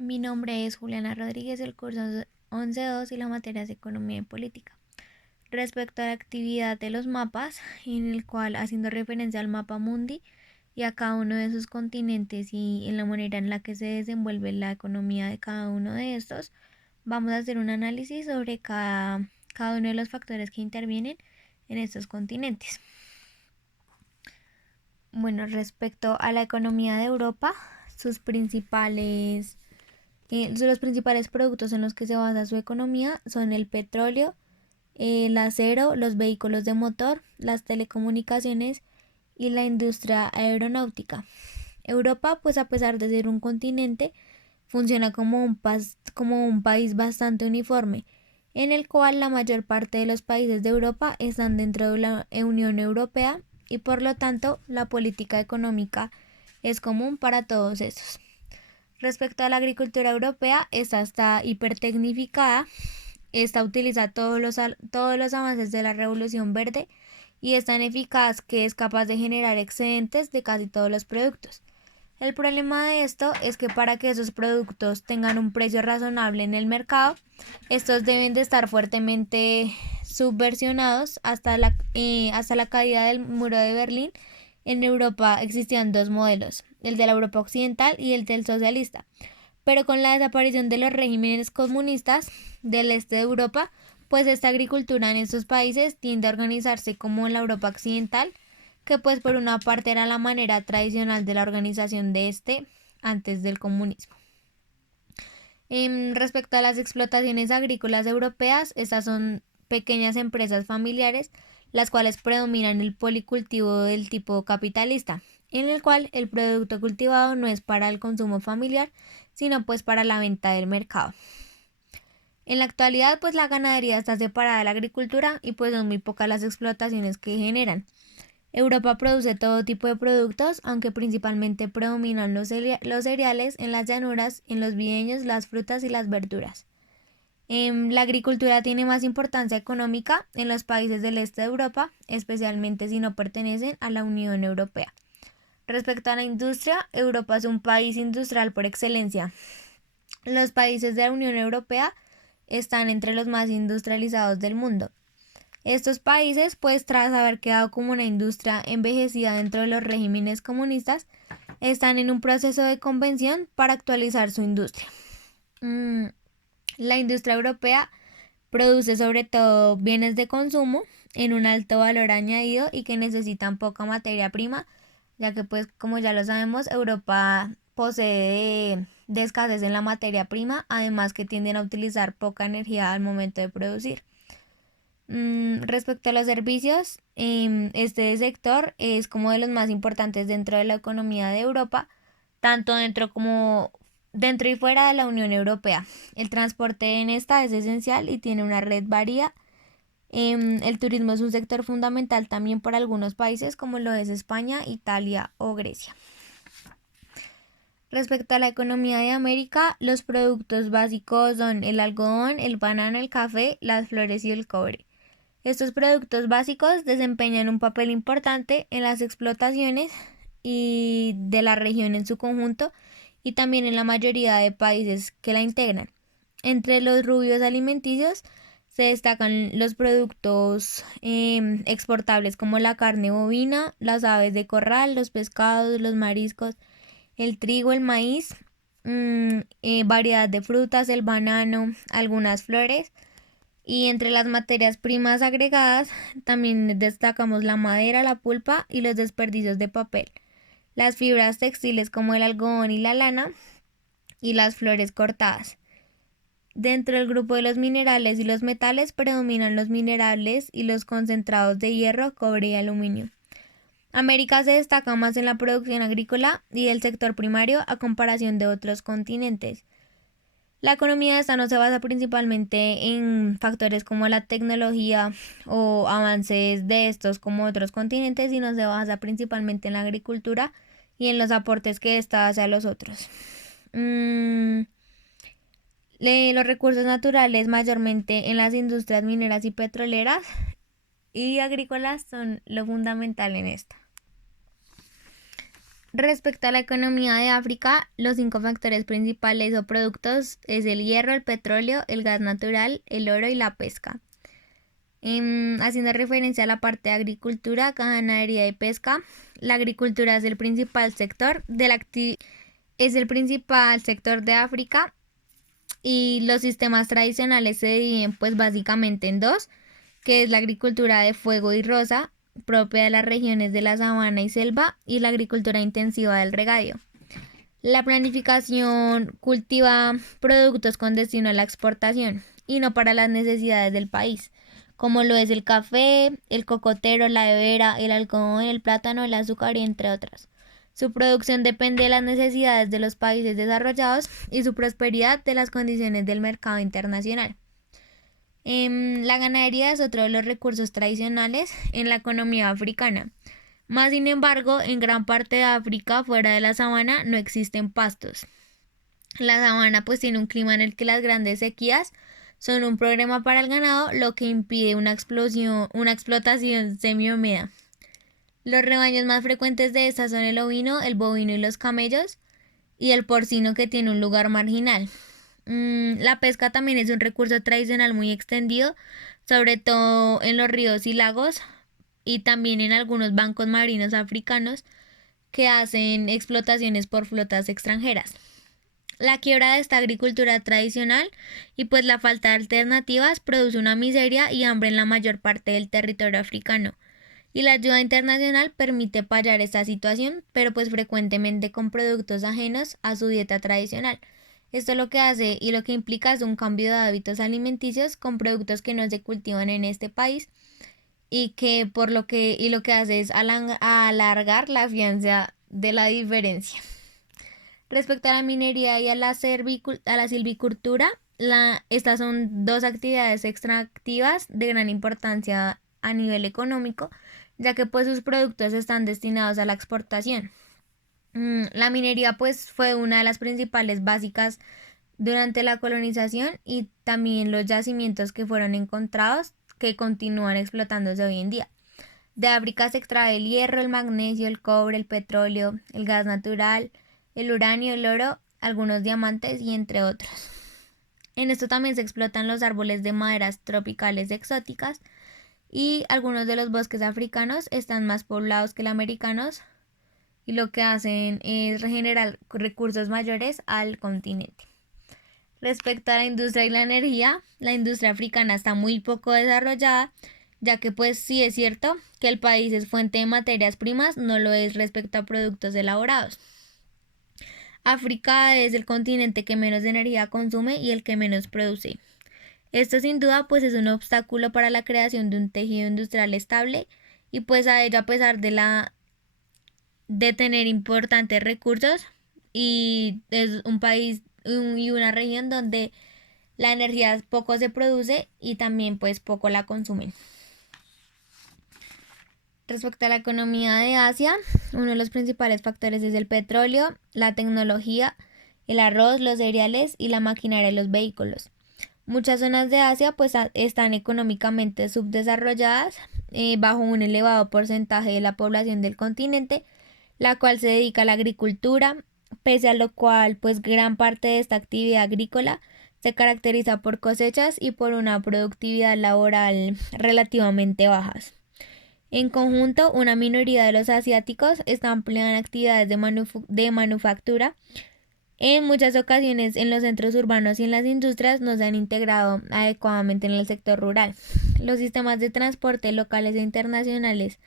Mi nombre es Juliana Rodríguez, el curso es 11.2 y la materia es Economía y Política. Respecto a la actividad de los mapas, en el cual haciendo referencia al mapa mundi y a cada uno de sus continentes y en la manera en la que se desenvuelve la economía de cada uno de estos, vamos a hacer un análisis sobre cada uno de los factores que intervienen en estos continentes. Bueno, respecto a la economía de Europa, los principales productos en los que se basa su economía son el petróleo, el acero, los vehículos de motor, las telecomunicaciones y la industria aeronáutica. Europa, pues a pesar de ser un continente, funciona como un país bastante uniforme, en el cual la mayor parte de los países de Europa están dentro de la Unión Europea y por lo tanto la política económica es común para todos estos. Respecto a la agricultura europea, esta está hipertecnificada, esta utiliza todos los avances de la Revolución Verde y es tan eficaz que es capaz de generar excedentes de casi todos los productos. El problema de esto es que para que esos productos tengan un precio razonable en el mercado, estos deben de estar fuertemente subversionados hasta la caída del muro de Berlín. En Europa existían dos modelos, el de la Europa occidental y el del socialista. Pero con la desaparición de los regímenes comunistas del este de Europa, pues esta agricultura en estos países tiende a organizarse como en la Europa occidental, que pues por una parte era la manera tradicional de la organización de este antes del comunismo. Respecto a las explotaciones agrícolas europeas, estas son pequeñas empresas familiares, las cuales predominan el policultivo del tipo capitalista, en el cual el producto cultivado no es para el consumo familiar, sino pues para la venta del mercado. En la actualidad, pues la ganadería está separada de la agricultura y pues son muy pocas las explotaciones que generan. Europa produce todo tipo de productos, aunque principalmente predominan los cereales en las llanuras, en los viñedos, las frutas y las verduras. La agricultura tiene más importancia económica en los países del este de Europa, especialmente si no pertenecen a la Unión Europea. Respecto a la industria, Europa es un país industrial por excelencia. Los países de la Unión Europea están entre los más industrializados del mundo. Estos países, pues tras haber quedado como una industria envejecida dentro de los regímenes comunistas, están en un proceso de convención para actualizar su industria. La industria europea produce sobre todo bienes de consumo en un alto valor añadido y que necesitan poca materia prima, ya que pues como ya lo sabemos, Europa posee de escasez en la materia prima, además que tienden a utilizar poca energía al momento de producir. Respecto a los servicios, este sector es como de los más importantes dentro de la economía de Europa, tanto dentro y fuera de la Unión Europea. El transporte en esta es esencial y tiene una red varía. El turismo es un sector fundamental también para algunos países como lo es España, Italia o Grecia. Respecto a la economía de América, los productos básicos son el algodón, el banano, el café, las flores y el cobre. Estos productos básicos desempeñan un papel importante en las explotaciones y de la región en su conjunto y también en la mayoría de países que la integran. Entre los rubros alimenticios se destacan los productos exportables como la carne bovina, las aves de corral, los pescados, los mariscos, el trigo, el maíz, variedad de frutas, el banano, algunas flores. Y entre las materias primas agregadas también destacamos la madera, la pulpa y los desperdicios de papel, las fibras textiles como el algodón y la lana y las flores cortadas. Dentro del grupo de los minerales y los metales predominan los minerales y los concentrados de hierro, cobre y aluminio. América se destaca más en la producción agrícola y el sector primario a comparación de otros continentes. La economía de esta no se basa principalmente en factores como la tecnología o avances de estos como otros continentes, sino se basa principalmente en la agricultura y en los aportes que ésta hace a los otros. Los recursos naturales, mayormente en las industrias mineras y petroleras y agrícolas, son lo fundamental en esto. Respecto a la economía de África, los 5 factores principales o productos es el hierro, el petróleo, el gas natural, el oro y la pesca. Haciendo referencia a la parte de agricultura, ganadería y pesca, la agricultura es el principal sector es el principal sector de África y los sistemas tradicionales se dividen pues básicamente en dos, que es la agricultura de fuego y rosa, propia de las regiones de la sabana y selva, y la agricultura intensiva del regadío. La planificación cultiva productos con destino a la exportación y no para las necesidades del país, como lo es el café, el cocotero, la hebera, el algodón, el plátano, el azúcar y entre otras. Su producción depende de las necesidades de los países desarrollados y su prosperidad de las condiciones del mercado internacional. La ganadería es otro de los recursos tradicionales en la economía africana. Más sin embargo, en gran parte de África, fuera de la sabana, no existen pastos. La sabana pues tiene un clima en el que las grandes sequías son un problema para el ganado, lo que impide una explotación semihúmeda. Los rebaños más frecuentes de esta son el ovino, el bovino y los camellos, y el porcino, que tiene un lugar marginal. La pesca también es un recurso tradicional muy extendido, sobre todo en los ríos y lagos, y también en algunos bancos marinos africanos que hacen explotaciones por flotas extranjeras. La quiebra de esta agricultura tradicional y pues la falta de alternativas produce una miseria y hambre en la mayor parte del territorio africano. Y la ayuda internacional permite paliar esta situación, pero pues frecuentemente con productos ajenos a su dieta tradicional. Esto lo que hace y lo que implica es un cambio de hábitos alimenticios con productos que no se cultivan en este país y lo que hace es alargar la fianza de la diferencia. Respecto a la minería y a la silvicultura, estas son dos actividades extractivas de gran importancia a nivel económico, ya que pues sus productos están destinados a la exportación. La minería pues fue una de las principales básicas durante la colonización y también los yacimientos que fueron encontrados que continúan explotándose hoy en día. De África se extrae el hierro, el magnesio, el cobre, el petróleo, el gas natural, el uranio, el oro, algunos diamantes y entre otros. En esto también se explotan los árboles de maderas tropicales exóticas y algunos de los bosques africanos están más poblados que los americanos y lo que hacen es regenerar recursos mayores al continente. Respecto a la industria y la energía, la industria africana está muy poco desarrollada, ya que pues sí es cierto que el país es fuente de materias primas, no lo es respecto a productos elaborados. África es el continente que menos energía consume y el que menos produce. Esto sin duda pues es un obstáculo para la creación de un tejido industrial estable y pues a ello a pesar de tener importantes recursos y es un país y una región donde la energía poco se produce y también pues poco la consumen. Respecto a la economía de Asia, uno de los principales factores es el petróleo, la tecnología, el arroz, los cereales y la maquinaria y los vehículos. Muchas zonas de Asia pues están económicamente subdesarrolladas bajo un elevado porcentaje de la población del continente, la cual se dedica a la agricultura, pese a lo cual pues gran parte de esta actividad agrícola se caracteriza por cosechas y por una productividad laboral relativamente bajas. En conjunto, una minoría de los asiáticos está empleada en actividades de manufactura. En muchas ocasiones en los centros urbanos y en las industrias no se han integrado adecuadamente en el sector rural. Los sistemas de transporte locales e internacionales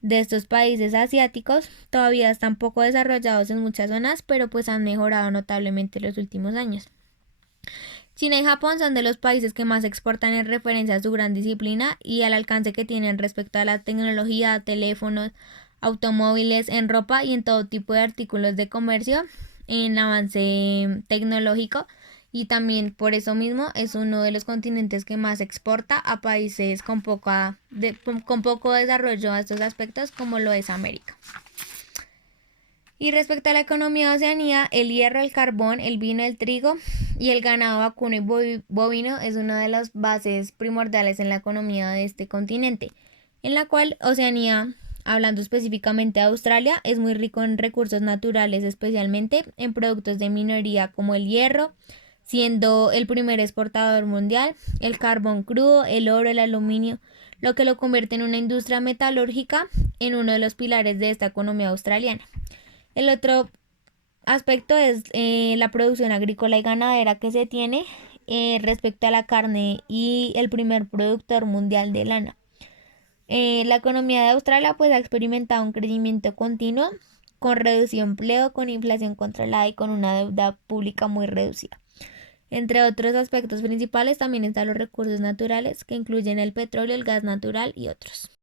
de estos países asiáticos todavía están poco desarrollados en muchas zonas, pero pues han mejorado notablemente en los últimos años. China y Japón son de los países que más exportan en referencia a su gran disciplina y al alcance que tienen respecto a la tecnología, teléfonos, automóviles, en ropa y en todo tipo de artículos de comercio, en avance tecnológico, y también por eso mismo es uno de los continentes que más exporta a países con poco desarrollo a estos aspectos, como lo es América. Y respecto a la economía de Oceanía, el hierro, el carbón, el vino, el trigo y el ganado vacuno y bovino es una de las bases primordiales en la economía de este continente, en la cual Oceanía hablando específicamente de Australia, es muy rico en recursos naturales, especialmente en productos de minería como el hierro, siendo el primer exportador mundial, el carbón crudo, el oro, el aluminio, lo que lo convierte en una industria metalúrgica en uno de los pilares de esta economía australiana. El otro aspecto es la producción agrícola y ganadera que se tiene respecto a la carne y el primer productor mundial de lana. La economía de Australia pues ha experimentado un crecimiento continuo con reducido empleo, con inflación controlada y con una deuda pública muy reducida. Entre otros aspectos principales también están los recursos naturales que incluyen el petróleo, el gas natural y otros.